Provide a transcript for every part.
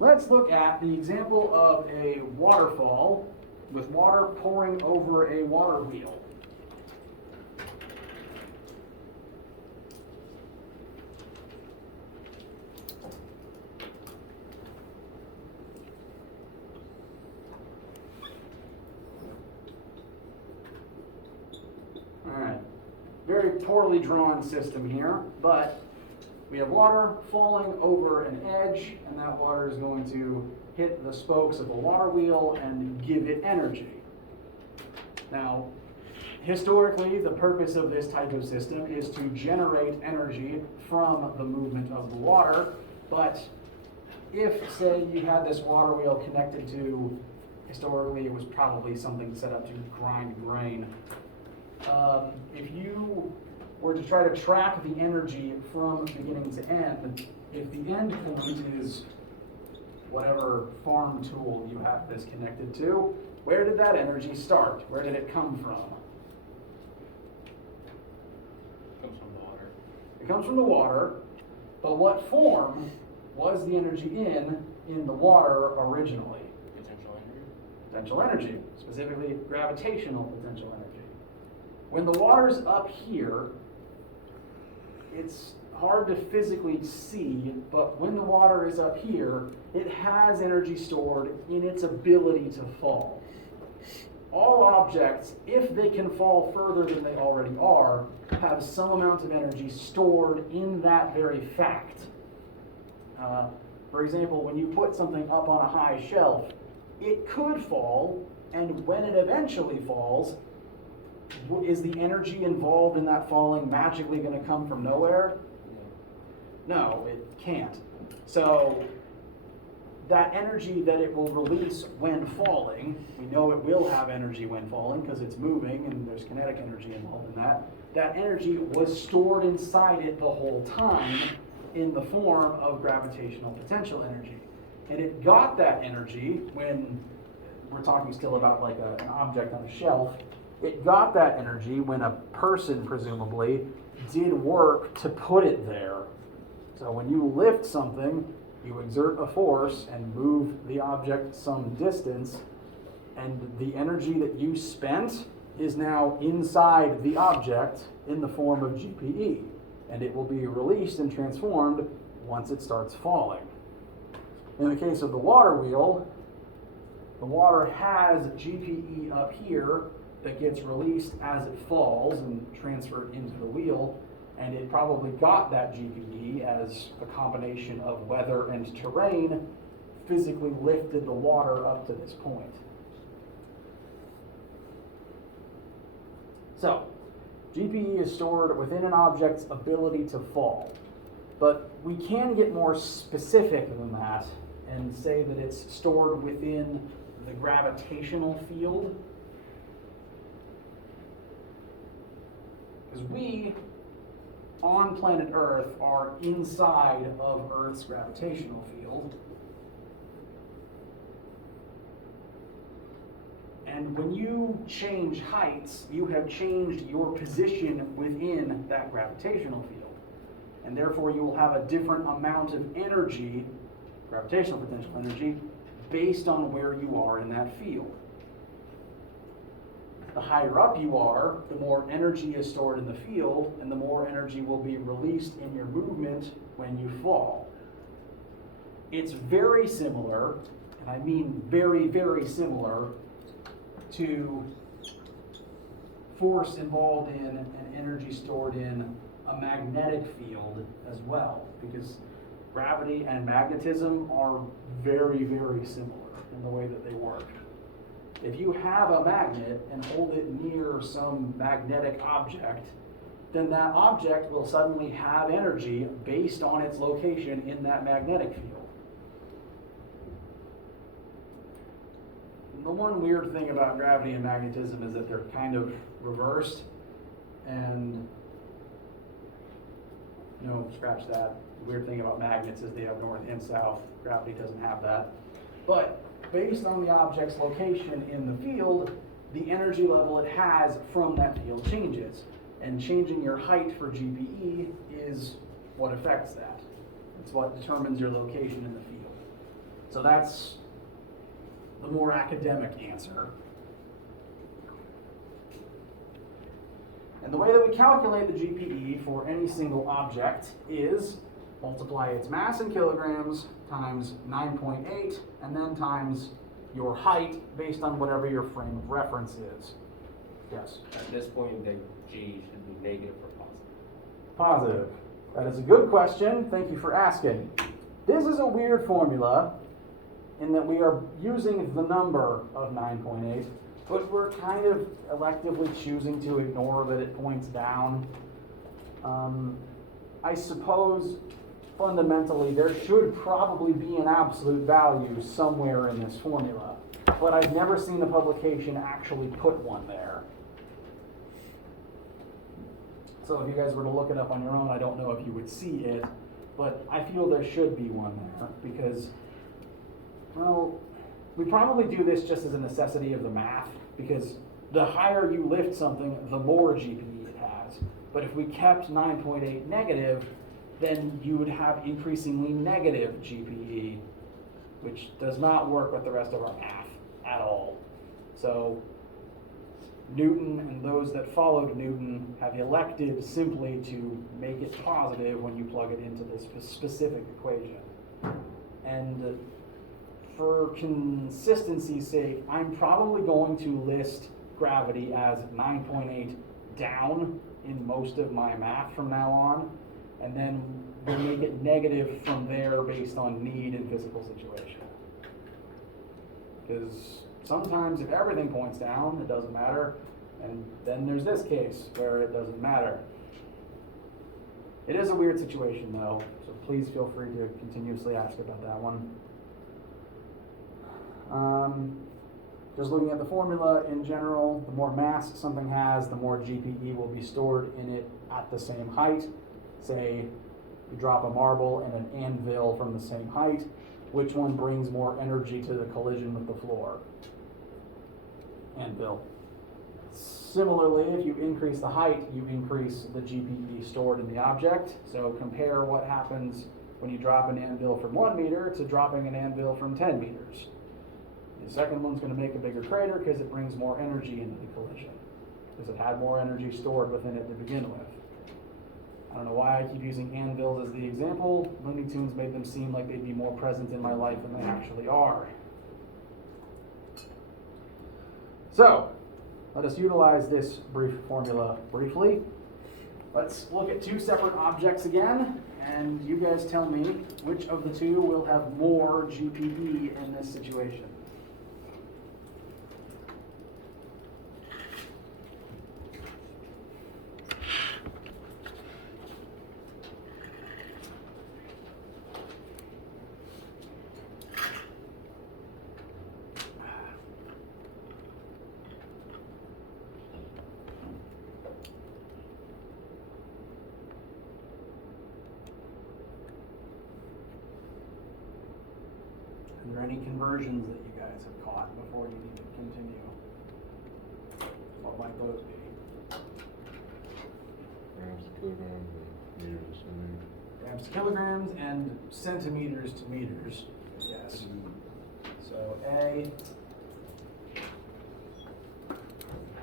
Let's look at the example of a waterfall with water pouring over a water wheel. Alright, very poorly drawn system here, but we have water falling over an edge, and that water is going to hit the spokes of a water wheel and give it energy. Now, historically, the purpose of this type of system is to generate energy from the movement of the water, but if, say, you had this water wheel connected to, historically it was probably something set up to grind grain. If you were to try to track the energy from beginning to end, if the end point is whatever farm tool you have this connected to, where did that energy start? Where did it come from? It comes from the water. It comes from the water, but what form was the energy in the water originally? Potential energy. Potential energy, specifically gravitational potential energy. When the water's up here, it's hard to physically see, but when the water is up here, it has energy stored in its ability to fall. All objects, if they can fall further than they already are, have some amount of energy stored in that very fact. For example, when you put something up on a high shelf, it could fall, and when it eventually falls, is the energy involved in that falling magically going to come from nowhere? No, it can't. So that energy that it will release when falling, we know it will have energy when falling because it's moving and there's kinetic energy involved in that. That energy was stored inside it the whole time in the form of gravitational potential energy. And it got that energy when, we're talking still about like an object on a shelf, it got that energy when a person, presumably, did work to put it there. So when you lift something, you exert a force and move the object some distance, and the energy that you spent is now inside the object in the form of GPE, and it will be released and transformed once it starts falling. In the case of the water wheel, the water has GPE up here that gets released as it falls and transferred into the wheel, and it probably got that GPE as a combination of weather and terrain physically lifted the water up to this point. So, GPE is stored within an object's ability to fall, but we can get more specific than that and say that it's stored within the gravitational field. Because we, on planet Earth, are inside of Earth's gravitational field. And when you change heights, you have changed your position within that gravitational field. And therefore you will have a different amount of energy, gravitational potential energy, based on where you are in that field. The higher up you are, the more energy is stored in the field, and the more energy will be released in your movement when you fall. It's very similar, and I mean very, very similar, to force involved in and energy stored in a magnetic field as well, because gravity and magnetism are very, very similar in the way that they work. If you have a magnet and hold it near some magnetic object, then that object will suddenly have energy based on its location in that magnetic field. The one weird thing about gravity and magnetism is that they're kind of reversed, and scratch that. The weird thing about magnets is they have north and south. Gravity doesn't have that. But based on the object's location in the field, the energy level it has from that field changes. And changing your height for GPE is what affects that. It's what determines your location in the field. So that's the more academic answer. And the way that we calculate the GPE for any single object is multiply its mass in kilograms times 9.8 and then times your height based on whatever your frame of reference is. Yes? At this point, the G should be negative or positive. Positive. That is a good question. Thank you for asking. This is a weird formula in that we are using the number of 9.8, but we're kind of electively choosing to ignore that it points down. I suppose fundamentally there should probably be an absolute value somewhere in this formula, but I've never seen a publication actually put one there. So if you guys were to look it up on your own, I don't know if you would see it, but I feel there should be one there because, well, we probably do this just as a necessity of the math, because the higher you lift something, the more GPE it has. But if we kept 9.8 negative, then you would have increasingly negative GPE, which does not work with the rest of our math at all. So Newton and those that followed Newton have elected simply to make it positive when you plug it into this specific equation. And for consistency's sake, I'm probably going to list gravity as 9.8 down in most of my math from now on, and then we'll make it negative from there based on need and physical situation. Because sometimes if everything points down, it doesn't matter, and then there's this case where it doesn't matter. It is a weird situation though, so please feel free to continuously ask about that one. Just looking at the formula in general, the more mass something has, the more GPE will be stored in it at the same height. Say you drop a marble and an anvil from the same height, which one brings more energy to the collision with the floor? Anvil. Similarly, if you increase the height, you increase the GPE stored in the object. So compare what happens when you drop an anvil from 1 meter to dropping an anvil from 10 meters. The second one's going to make a bigger crater because it brings more energy into the collision, because it had more energy stored within it to begin with. I don't know why I keep using anvils as the example. Looney Tunes made them seem like they'd be more present in my life than they actually are. So, let us utilize this brief formula briefly. Let's look at two separate objects again, and you guys tell me which of the two will have more GPE in this situation. Are there any conversions that you guys have caught before you need to continue? What might those be? Grams to kilograms and centimeters to meters. Yes. So A,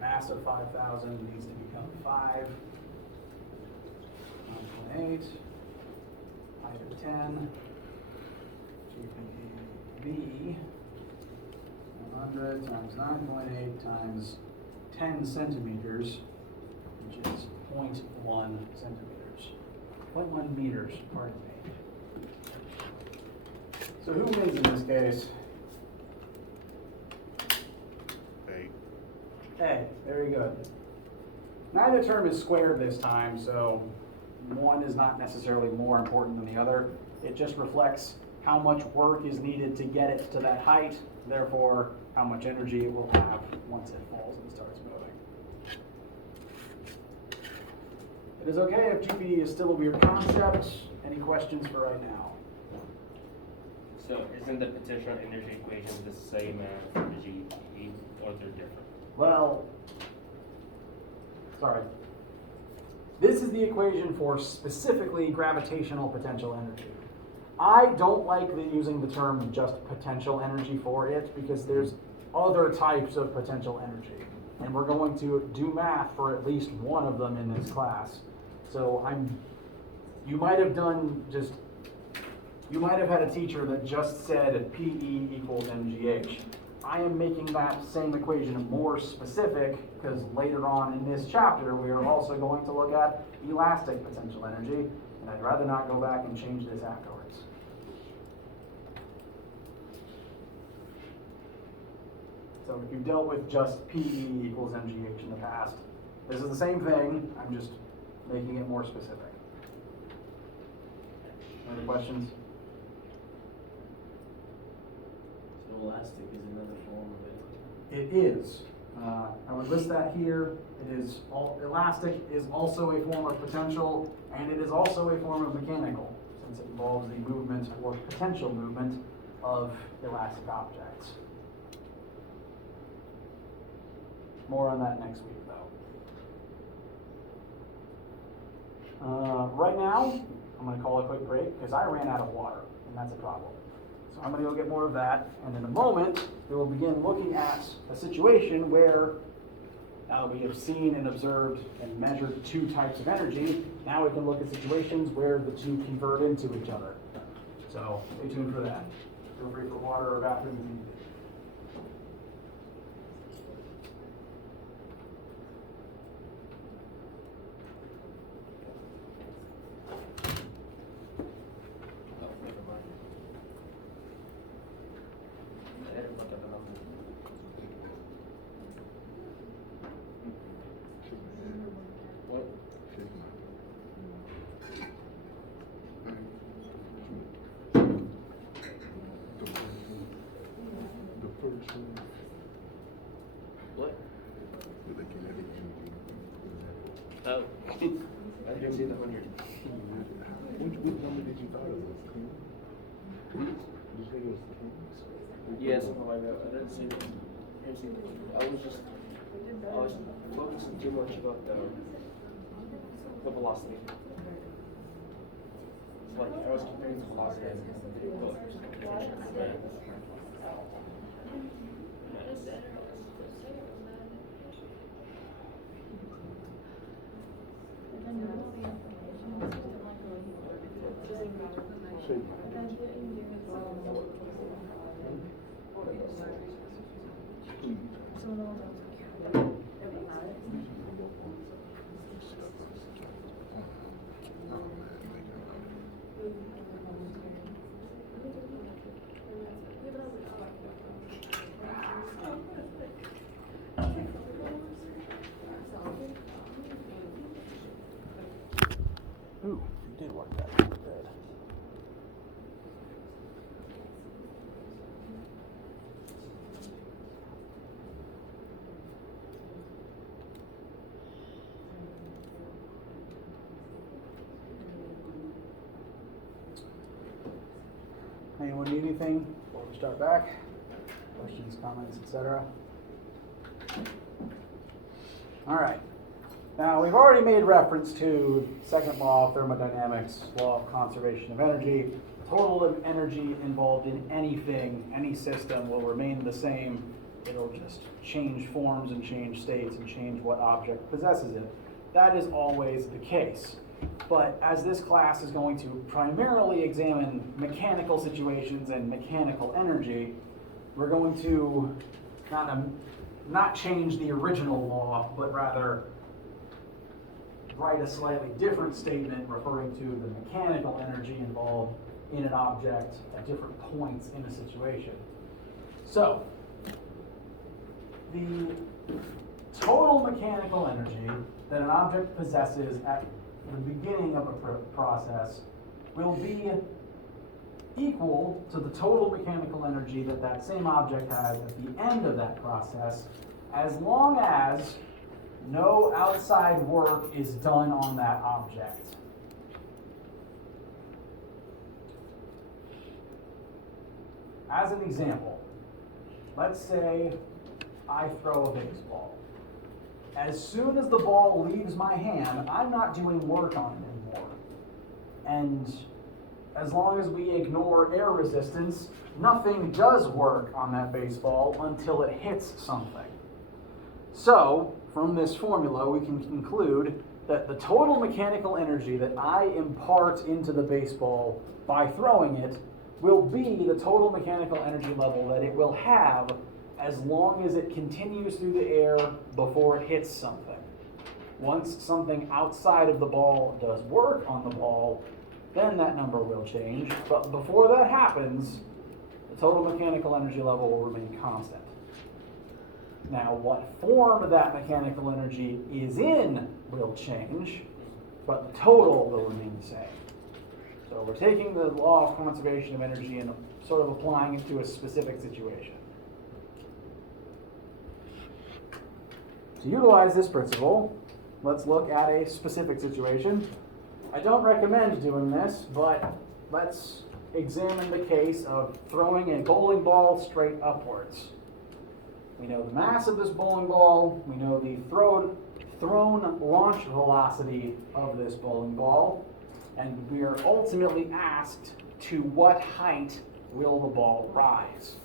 mass of 5,000 needs to become 5. 9.8, height of 10. GPE 100 times 9.8 times 10 centimeters, which is 0.1 centimeters. 0.1 meters, pardon me. So who wins in this case? A, very good. Neither term is squared this time, so one is not necessarily more important than the other. It just reflects how much work is needed to get it to that height, therefore how much energy it will have once it falls and starts moving. It is okay if GPE is still a weird concept. Any questions for right now? So isn't the potential energy equation the same as the GPE, or they're different? Well, sorry. This is the equation for specifically gravitational potential energy. I don't like using the term just potential energy for it because there's other types of potential energy. And we're going to do math for at least one of them in this class. So you might have had a teacher that just said PE equals mgh. I am making that same equation more specific because later on in this chapter we are also going to look at elastic potential energy, and I'd rather not go back and change this afterwards. So if you've dealt with just PE equals mgh in the past, this is the same thing, I'm just making it more specific. Any questions? So elastic is another form of it. It is. I would list that here. Elastic is also a form of potential, and it is also a form of mechanical, since it involves the movement or potential movement of elastic objects. More on that next week, though. Right now, I'm going to call a quick break because I ran out of water, and that's a problem. So I'm going to go get more of that, and in a moment, we will begin looking at a situation where we have seen and observed and measured two types of energy. Now we can look at situations where the two convert into each other. So stay tuned for that. Feel free for water or bathroom if you need it. What? With the kinetic energy. Oh. I didn't see the 100. Which number did you thought it was? Did you think it was kings? Yeah, something like that. I didn't see it. I was focusing too much about the velocity. It's like I was comparing the velocity and the potential. Ooh, you did work that good. Anyone need anything before we start back? Questions, comments, etc.? All right. Now, we've already made reference to second law of thermodynamics, law of conservation of energy. Total of energy involved in anything, any system will remain the same. It'll just change forms and change states and change what object possesses it. That is always the case. But as this class is going to primarily examine mechanical situations and mechanical energy, we're going to not change the original law, but rather write a slightly different statement referring to the mechanical energy involved in an object at different points in a situation. So, the total mechanical energy that an object possesses at the beginning of a process will be equal to the total mechanical energy that that same object has at the end of that process, as long as no outside work is done on that object. As an example, let's say I throw a baseball. As soon as the ball leaves my hand, I'm not doing work on it anymore. And as long as we ignore air resistance, nothing does work on that baseball until it hits something. So, from this formula, we can conclude that the total mechanical energy that I impart into the baseball by throwing it will be the total mechanical energy level that it will have as long as it continues through the air before it hits something. Once something outside of the ball does work on the ball, then that number will change. But before that happens, the total mechanical energy level will remain constant. Now, what form that mechanical energy is in will change, but the total will remain the same. So we're taking the law of conservation of energy and sort of applying it to a specific situation. To utilize this principle, let's look at a specific situation. I don't recommend doing this, but let's examine the case of throwing a bowling ball straight upwards. We know the mass of this bowling ball, we know the thrown launch velocity of this bowling ball, and we are ultimately asked to what height will the ball rise.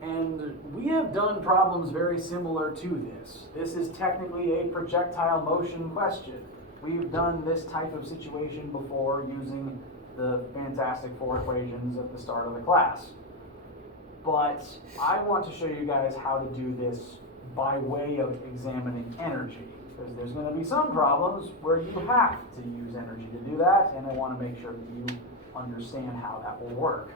And we have done problems very similar to this. This is technically a projectile motion question. We've done this type of situation before using the Fantastic Four equations at the start of the class. But I want to show you guys how to do this by way of examining energy, because there's going to be some problems where you have to use energy to do that, and I want to make sure that you understand how that will work.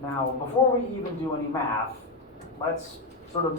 Now, before we even do any math, let's sort of